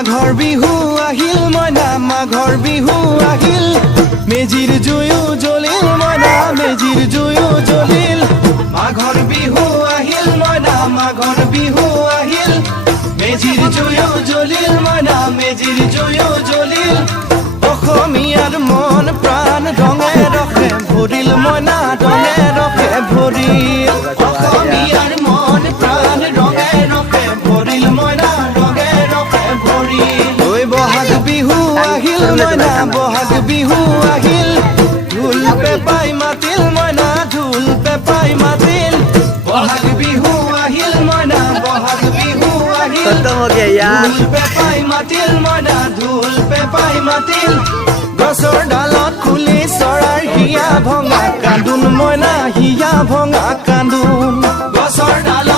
মাঘৰ বিহু আহিল মইনা মাঘৰ বিহু আহিল মেজিৰ জুয়ো জ্বলিল মইনা মেজিৰ জুয়ো জ্বলিল মাঘৰ বিহু আহিল মইনা মাঘৰ বিহু আহিল মেজিৰ জুয়ো জ্বলিল মইনা মেজিৰ জুয়ো জ্বলিল অসমীয়াৰ মন প্ৰাণ ৰঙে ৰখে ভৰিল মইনা ৰঙে ৰখে ভৰিল অসমীয়াৰ মন প্ৰাণ ৰঙে ৰখে ভৰিল মইনা ৰঙে ৰখে ভৰিল ঐ বহাগ বিহু আহিল মইনা বহাগ বিহু আহিল ঢোল পেপাই মাতিল মইনা ঢোল পেপাই মাতিল বহাগ বিহু আহিল মইনা বহাগ বিহু আহিল ঢোল পেপাই মাতিল মইনা ঢোল পেপাই মাতিল গছৰ ডালত খুলি চৰাইৰ হিয়া ভঙা কান্দোন মইনা হিয়া ভঙা কান্দোন গছৰ ডালত